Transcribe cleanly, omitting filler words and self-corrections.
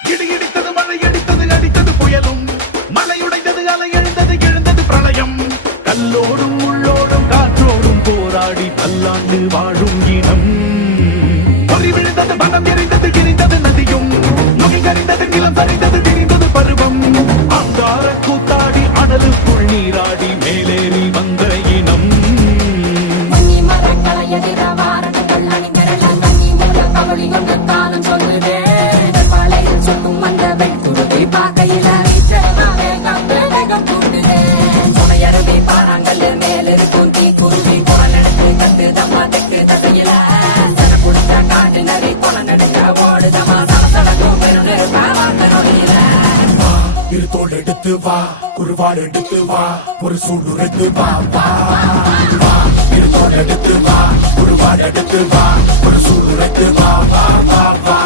இடி இடித்தது மழை அடித்தது அடித்தது புயலும் மலை உடைந்தது அலை எழுந்தது எழுந்தது பிரளயம் கல்லோடும் உள்ளோடும் காற்றோடும் போராடி பல்லாண்டு வாழும் இனம் பொறி விழுந்தது மனம் எரிந்தது எரிந்தது நதியும் நுகை கரிந்தது நிலம் சரிந்தது திரிந்தது பருவம் அங்கார கூத்தாடி அனலுக்குள் நீராடி மேலேறி வந்த இனம் தோல் எடுத்து வா குருவாள் எடுத்து வா ஒரு சூடு எடுத்து வா வா வா தோல் எடுத்து வா குருவாள் எடுத்து வா ஒரு சூடு எடுத்து வா வா வா வா